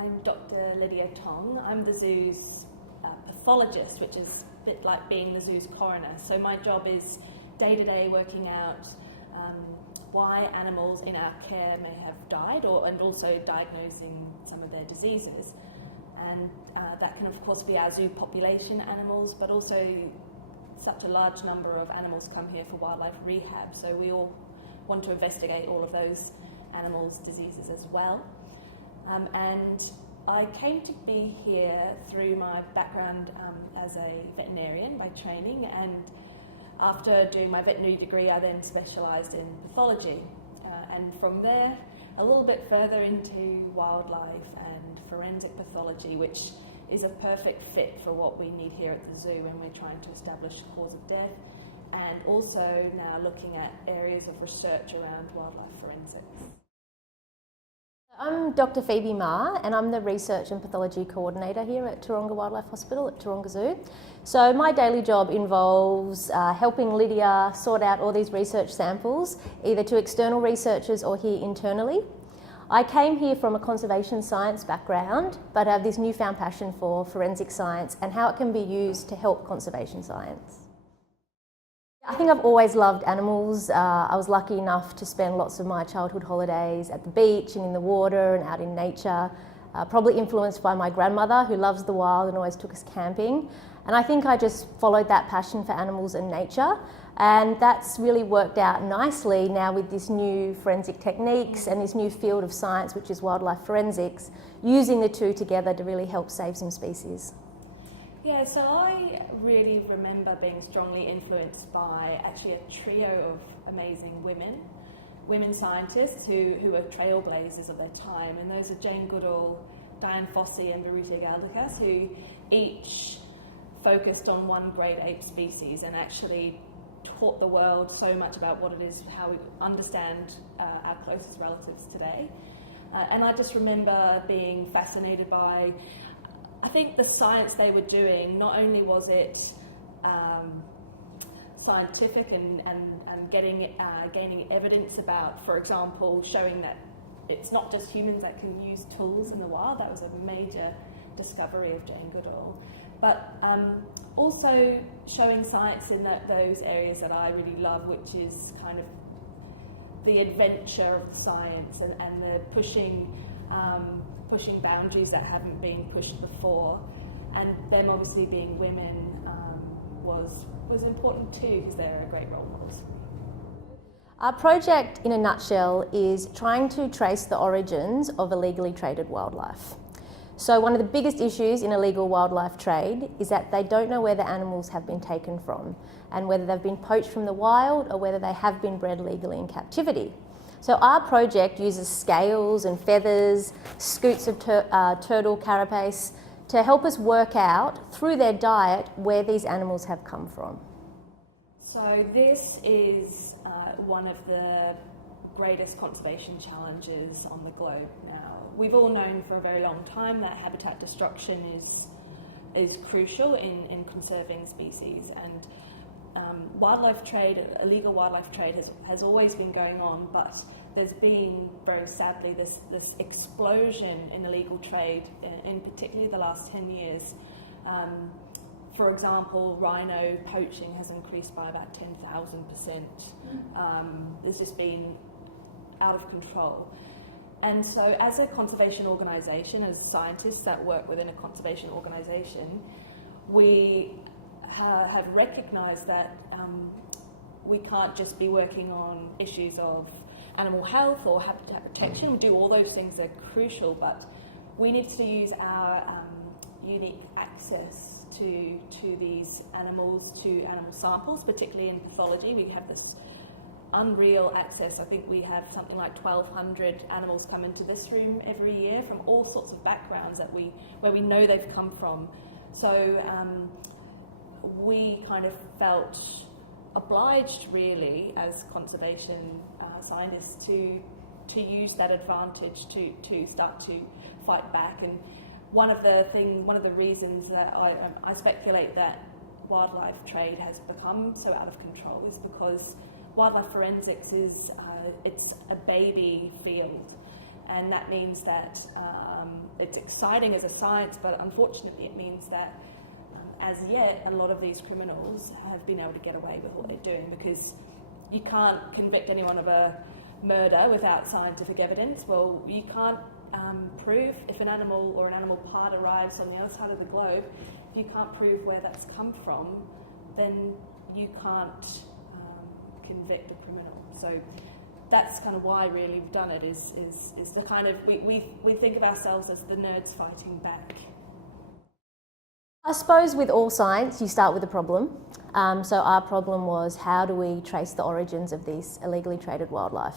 I'm Dr Lydia Tong. I'm the zoo's pathologist, which is a bit like being the zoo's coroner. So my job is day-to-day working out why animals in our care may have died, and also diagnosing some of their diseases. And that can of course be our zoo population animals, but also such a large number of animals come here for wildlife rehab, so we all want to investigate all of those animals' diseases as well. And I came to be here through my background as a veterinarian by training, and after doing my veterinary degree I then specialised in pathology, and from there a little bit further into wildlife and forensic pathology, which is a perfect fit for what we need here at the zoo when we're trying to establish the cause of death, and also now looking at areas of research around wildlife forensics. I'm Dr Phoebe Meagher, and I'm the Research and Pathology Coordinator here at Taronga Wildlife Hospital at Taronga Zoo. So my daily job involves helping Lydia sort out all these research samples, either to external researchers or here internally. I came here from a conservation science background, but I have this newfound passion for forensic science and how it can be used to help conservation science. I think I've always loved animals. I was lucky enough to spend lots of my childhood holidays at the beach and in the water and out in nature, probably influenced by my grandmother who loves the wild and always took us camping. And I think I just followed that passion for animals and nature, and that's really worked out nicely now with this new forensic techniques and this new field of science, which is wildlife forensics, using the two together to really help save some species. Yeah, so I really remember being strongly influenced by actually a trio of amazing women scientists who were trailblazers of their time, and those are Jane Goodall, Diane Fossey and Veruta Galdikas, who each focused on one great ape species and actually taught the world so much about what it is, how we understand our closest relatives today. And I just remember being fascinated by, I think, the science they were doing. Not only was it scientific and gaining evidence about, for example, showing that it's not just humans that can use tools in the wild. That was a major discovery of Jane Goodall. But also showing science in those areas that I really love, which is kind of the adventure of the science and the pushing boundaries that haven't been pushed before. And them obviously being women was important too, because they're great role models. Our project, in a nutshell, is trying to trace the origins of illegally traded wildlife. So one of the biggest issues in illegal wildlife trade is that they don't know where the animals have been taken from, and whether they've been poached from the wild or whether they have been bred legally in captivity. So our project uses scales and feathers, scutes of turtle carapace, to help us work out through their diet where these animals have come from. So this is one of the greatest conservation challenges on the globe now. We've all known for a very long time that habitat destruction is crucial in conserving species, and wildlife trade, illegal wildlife trade has always been going on, but there's been, very sadly, this explosion in illegal trade in particularly the last 10 years. For example, rhino poaching has increased by about 10,000%. There's just been out of control. And so as a conservation organisation, as scientists that work within a conservation organisation, we have recognised that we can't just be working on issues of animal health or habitat protection. We do all those things, they're crucial, but we need to use our unique access to these animals, to animal samples, particularly in pathology. We have this unreal access. I think we have something like 1,200 animals come into this room every year from all sorts of backgrounds where we know they've come from. So we kind of felt obliged, really, as conservation scientists to use that advantage to start to fight back. And one of the reasons that I speculate that wildlife trade has become so out of control is because wildlife forensics is it's a baby field, And that means that it's exciting as a science, but unfortunately it means that as yet a lot of these criminals have been able to get away with what they're doing, because you can't convict anyone of a murder without scientific evidence. Well, you can't prove if an animal or an animal part arrives on the other side of the globe. If you can't prove where that's come from, then you can't convict a criminal. So that's kind of why really we've done it, is the kind of, we think of ourselves as the nerds fighting back. I suppose with all science, you start with a problem. So our problem was, how do we trace the origins of this illegally traded wildlife?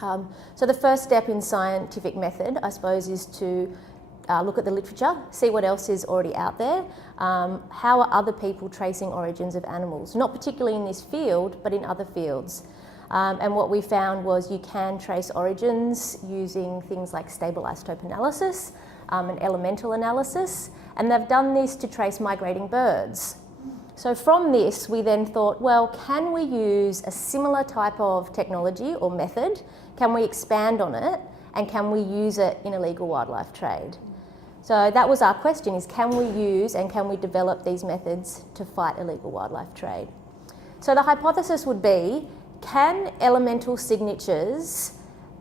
So the first step in scientific method, I suppose, is to look at the literature, see what else is already out there. How are other people tracing origins of animals? Not particularly in this field, but in other fields. And what we found was you can trace origins using things like stable isotope analysis and elemental analysis, and they've done this to trace migrating birds. So from this, we then thought, well, can we use a similar type of technology or method? Can we expand on it, and can we use it in illegal wildlife trade? So that was our question, is can we use and can we develop these methods to fight illegal wildlife trade? So the hypothesis would be, can elemental signatures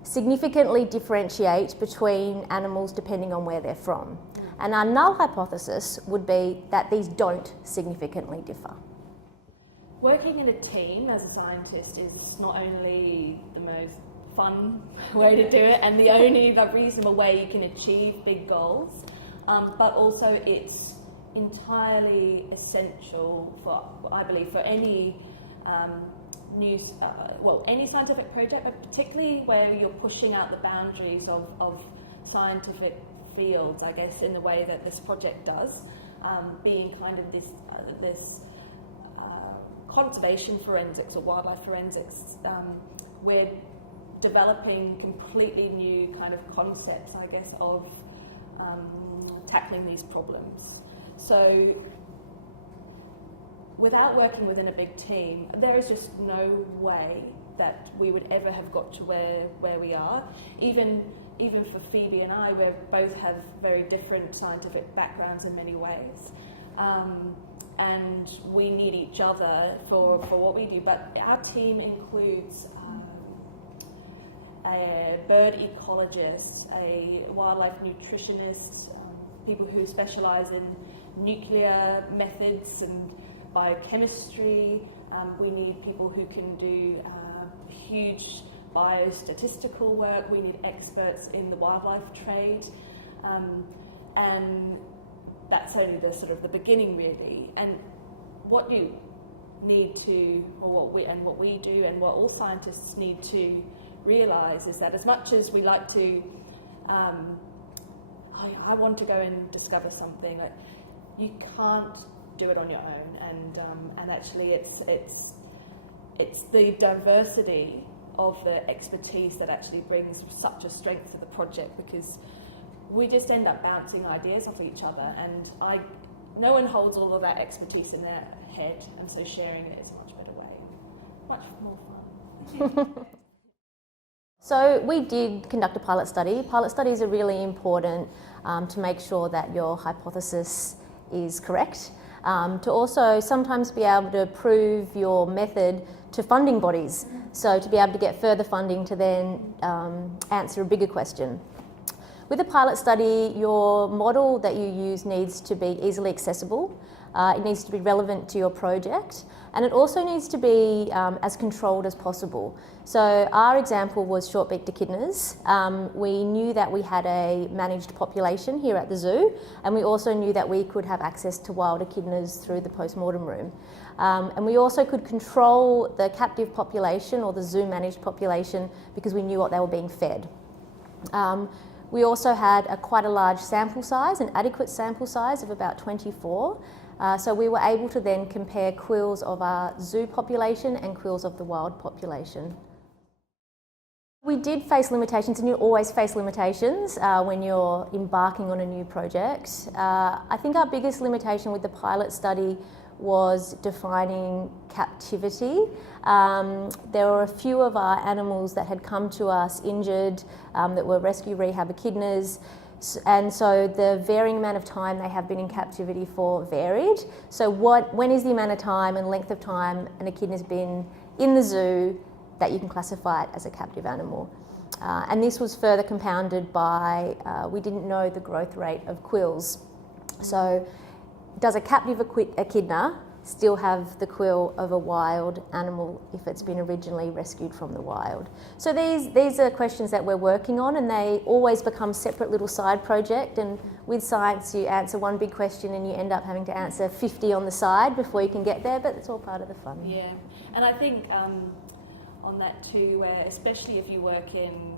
significantly differentiate between animals depending on where they're from? And our null hypothesis would be that these don't significantly differ. Working in a team as a scientist is not only the most fun way to do it and the only reasonable way you can achieve big goals, but also it's entirely essential for, I believe, for any any scientific project, but particularly where you're pushing out the boundaries of scientific fields, I guess, in the way that this project does, being kind of this conservation forensics or wildlife forensics. We're developing completely new kind of concepts, I guess, of tackling these problems. So without working within a big team, there is just no way that we would ever have got to where we are. Even for Phoebe and I, we both have very different scientific backgrounds in many ways. And we need each other for what we do. But our team includes a bird ecologist, a wildlife nutritionist, people who specialise in nuclear methods and biochemistry. We need people who can do huge biostatistical work. We need experts in the wildlife trade, and that's only the beginning, really. And what you need to, or what we do, and what all scientists need to realise is that as much as we like to, I want to go and discover something, you can't do it on your own, and actually it's the diversity of the expertise that actually brings such a strength to the project, because we just end up bouncing ideas off each other, and no one holds all of that expertise in their head, and so sharing it is a much better way, much more fun. So we did conduct a pilot study. Pilot studies are really important to make sure that your hypothesis is correct, to also sometimes be able to prove your method to funding bodies, so to be able to get further funding to then answer a bigger question. With a pilot study, your model that you use needs to be easily accessible, it needs to be relevant to your project, and it also needs to be as controlled as possible. So our example was short-beaked echidnas. We knew that we had a managed population here at the zoo, and we also knew that we could have access to wild echidnas through the post-mortem room. And we also could control the captive population or the zoo-managed population because we knew what they were being fed. We also had quite a large sample size, an adequate sample size of about 24. So we were able to then compare quills of our zoo population and quills of the wild population. We did face limitations, and you always face limitations when you're embarking on a new project. I think our biggest limitation with the pilot study was defining captivity. There were a few of our animals that had come to us injured, that were rescue rehab echidnas, and so the varying amount of time they have been in captivity for varied. So when is the amount of time and length of time an echidna's been in the zoo that you can classify it as a captive animal? And this was further compounded by we didn't know the growth rate of quills. So does a captive echidna still have the quill of a wild animal if it's been originally rescued from the wild? So these are questions that we're working on, and they always become separate little side project, and with science you answer one big question and you end up having to answer 50 on the side before you can get there, but it's all part of the fun. Yeah, and I think on that too, where especially if you work in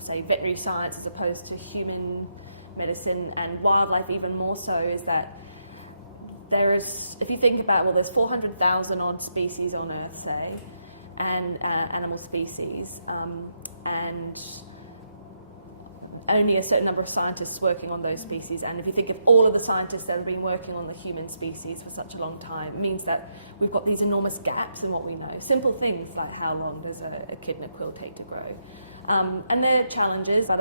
say veterinary science as opposed to human medicine and wildlife even more so, is that there is, if you think about, well, there's 400,000 odd species on Earth, say, and animal species, and only a certain number of scientists working on those species. And if you think of all of the scientists that have been working on the human species for such a long time, it means that we've got these enormous gaps in what we know. Simple things like how long does a echidna quill take to grow? And they're challenges, but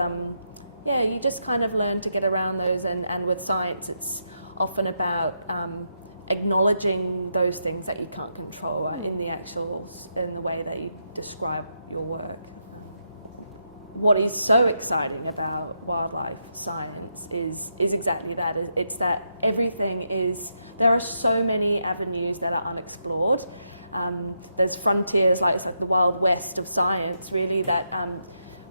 yeah, you just kind of learn to get around those, and with science it's often about acknowledging those things that you can't control in the way that you describe your work. What is so exciting about wildlife science is exactly that. It's that there are so many avenues that are unexplored. There's frontiers, it's like the Wild West of science, really, that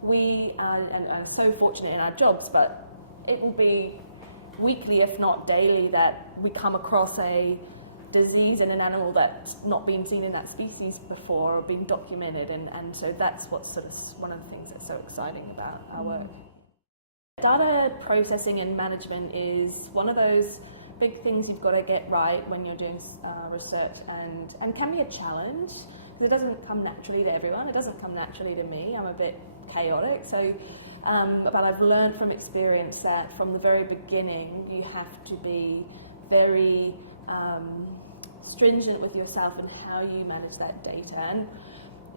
we are so fortunate in our jobs, but it will be weekly, if not daily, that we come across a disease in an animal that's not been seen in that species before or been documented, and so that's what's sort of one of the things that's so exciting about our work. Data processing and management is one of those big things you've got to get right when you're doing research, and can be a challenge because it doesn't come naturally to everyone. It doesn't come naturally to me. I'm a bit chaotic, so but I've learned from experience that from the very beginning you have to be very stringent with yourself and how you manage that data, and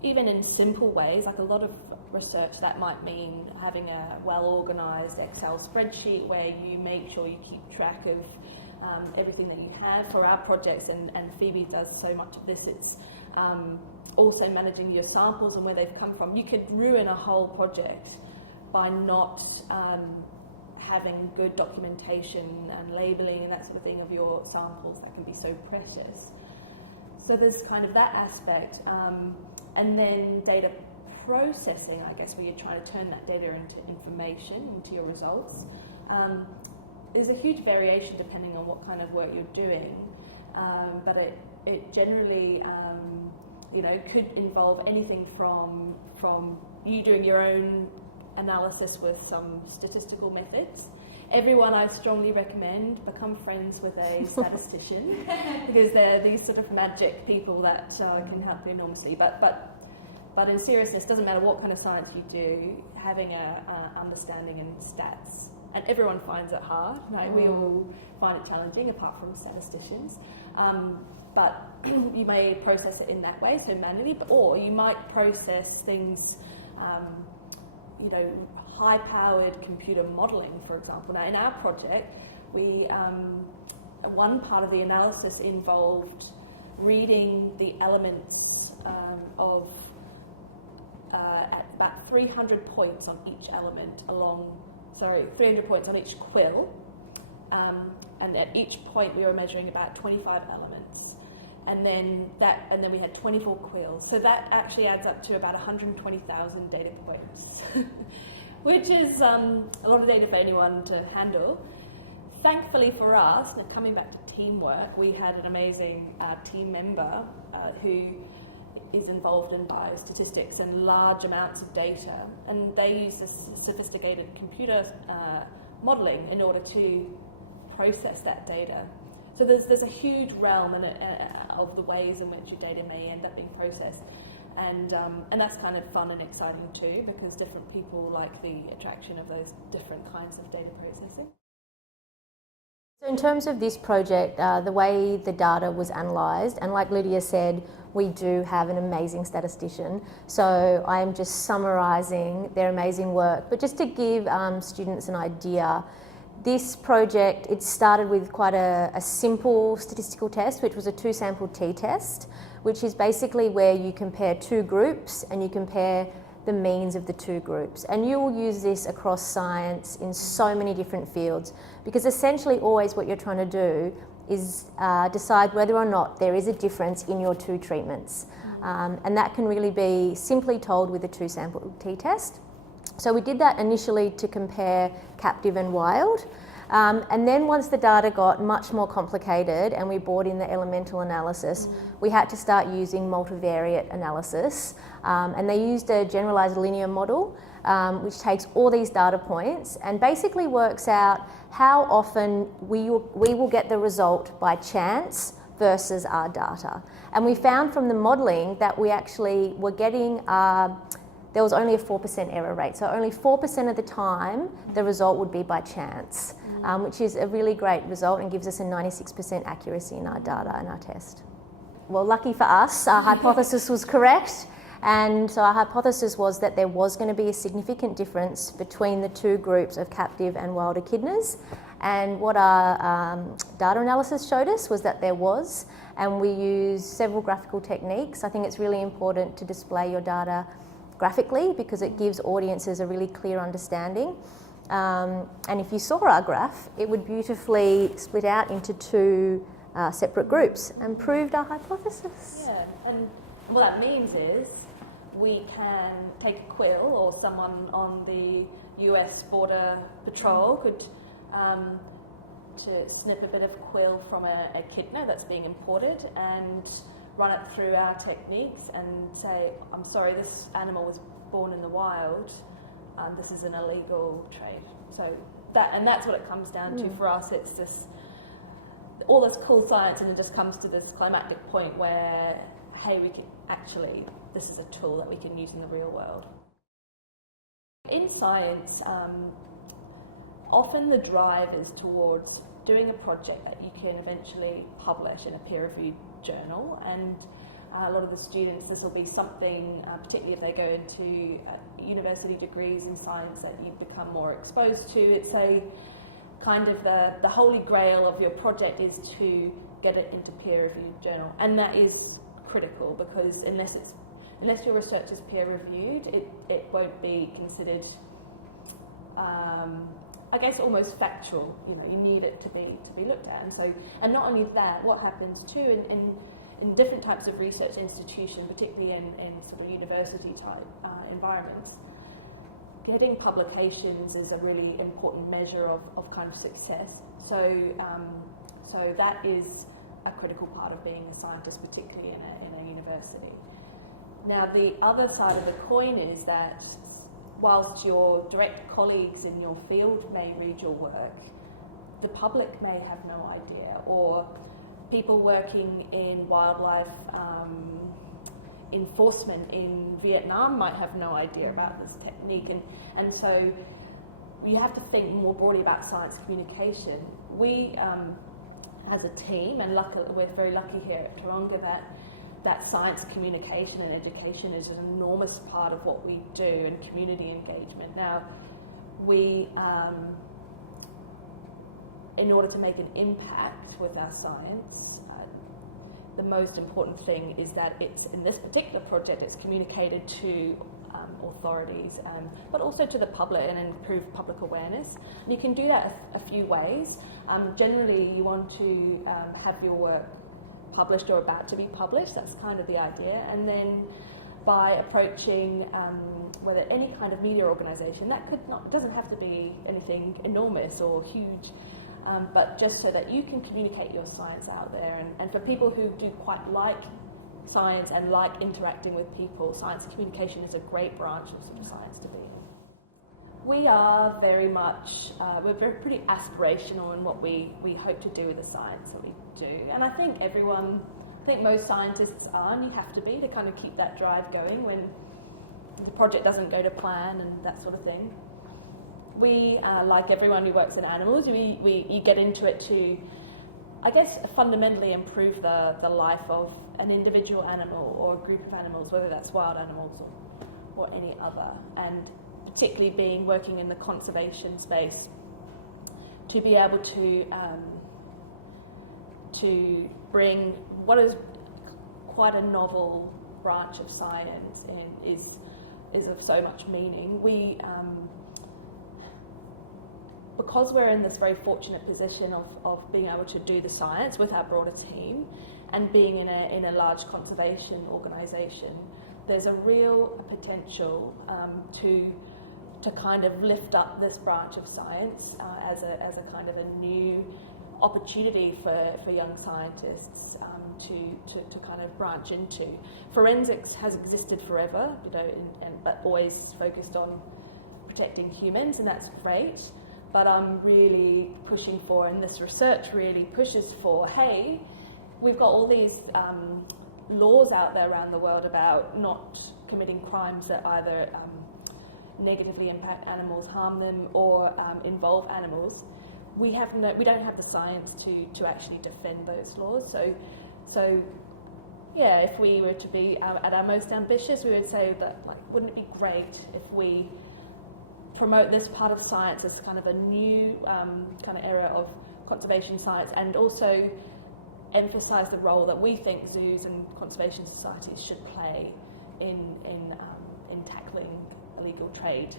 even in simple ways, like a lot of research that might mean having a well-organised Excel spreadsheet where you make sure you keep track of everything that you have. For our projects, and Phoebe does so much of this, it's also managing your samples and where they've come from. You could ruin a whole project by not having good documentation and labelling and that sort of thing of your samples that can be so precious. So there's kind of that aspect. And then data processing, I guess, where you're trying to turn that data into information, into your results. There's a huge variation depending on what kind of work you're doing, but it generally could involve anything from you doing your own analysis with some statistical methods. Everyone, I strongly recommend become friends with a statistician because they're these sort of magic people that can help you enormously. But in seriousness, doesn't matter what kind of science you do, having a understanding in stats, and everyone finds it hard. Right? We all find it challenging, apart from statisticians. But you may process it in that way, so manually, or you might process things. High-powered computer modelling, for example. Now, in our project, one part of the analysis involved reading the elements at about 300 points on each element 300 points on each quill, and at each point we were measuring about 25 elements. And then we had 24 quills. So that actually adds up to about 120,000 data points, which is a lot of data for anyone to handle. Thankfully for us, and coming back to teamwork, we had an amazing team member who is involved in biostatistics and large amounts of data, and they use this sophisticated computer modelling in order to process that data. So there's a huge realm of the ways in which your data may end up being processed, and that's kind of fun and exciting too, because different people like the attraction of those different kinds of data processing. So in terms of this project, the way the data was analysed, and like Lydia said, we do have an amazing statistician, so I am just summarising their amazing work. But just to give students an idea, this project, it started with quite a simple statistical test, which was a 2-sample t-test, which is basically where you compare two groups and you compare the means of the two groups. And you will use this across science in so many different fields, because essentially always what you're trying to do is decide whether or not there is a difference in your two treatments. And that can really be simply told with a 2-sample t-test. So we did that initially to compare captive and wild. And then once the data got much more complicated and we brought in the elemental analysis, we had to start using multivariate analysis. And they used a generalised linear model, which takes all these data points and basically works out how often we will get the result by chance versus our data. And we found from the modelling that we actually were getting there was only a 4% error rate. So only 4% of the time the result would be by chance, which is a really great result and gives us a 96% accuracy in our data and our test. Well, lucky for us, our hypothesis was correct. And so our hypothesis was that there was going to be a significant difference between the two groups of captive and wild echidnas. And what our data analysis showed us was that there was, and we used several graphical techniques. I think it's really important to display your data graphically because it gives audiences a really clear understanding. And if you saw our graph, it would beautifully split out into two separate groups and proved our hypothesis. Yeah, and what that means is we can take a quill, or someone on the US Border Patrol could to snip a bit of quill from a echidna that's being imported and run it through our techniques and say, I'm sorry, this animal was born in the wild, this is an illegal trade. So that's what it comes down to for us. It's just all this cool science, and it just comes to this climactic point where, hey, we can actually, this is a tool that we can use in the real world. In science, often the drive is towards doing a project that you can eventually publish in a peer-reviewed journal, and a lot of the students, this will be something, particularly if they go into university degrees in science, that you become more exposed to. It's a kind of the holy grail of your project is to get it into peer-reviewed journal, and that is critical because unless your research is peer-reviewed, it won't be considered, I guess, almost factual. You know, you need it to be looked at, and not only that, what happens too in different types of research institutions, particularly in sort of university type environments, getting publications is a really important measure of kind of success. So that is a critical part of being a scientist, particularly in a university. Now, the other side of the coin is that whilst your direct colleagues in your field may read your work, the public may have no idea, or people working in wildlife enforcement in Vietnam might have no idea about this technique, and so you have to think more broadly about science communication. We, as a team, and we're very lucky here at Taronga that science communication and education is an enormous part of what we do, and community engagement. Now, we, in order to make an impact with our science, the most important thing is that it's, in this particular project, it's communicated to authorities, but also to the public, and improve public awareness. And you can do that a few ways. Generally, you want to have your work published or about to be published. That's kind of the idea. And then by approaching whether any kind of media organisation, doesn't have to be anything enormous or huge, but just so that you can communicate your science out there. And for people who do quite like science and like interacting with people, science communication is a great branch of sort of science to be in. We are very much, we're pretty aspirational in what we hope to do with the science that we do. And I think most scientists are, and you have to be, to kind of keep that drive going when the project doesn't go to plan and that sort of thing. we like everyone who works in animals, you get into it to, I guess, fundamentally improve the life of an individual animal or a group of animals, whether that's wild animals or any other, and particularly working in the conservation space, to be able to bring what is quite a novel branch of science is of so much meaning. Because we're in this very fortunate position of being able to do the science with our broader team and being in a large conservation organisation, there's a real potential to kind of lift up this branch of science as a kind of a new opportunity for young scientists to kind of branch into. Forensics has existed forever, but always focused on protecting humans, and that's great. But I'm really pushing for, and this research really pushes for, hey, we've got all these laws out there around the world about not committing crimes that either negatively impact animals, harm them, or involve animals. We don't have the science to actually defend those laws. So yeah, if we were to be at our most ambitious, we would say that, like, wouldn't it be great if we promote this part of science as kind of a new kind of area of conservation science, and also emphasise the role that we think zoos and conservation societies should play in tackling illegal trade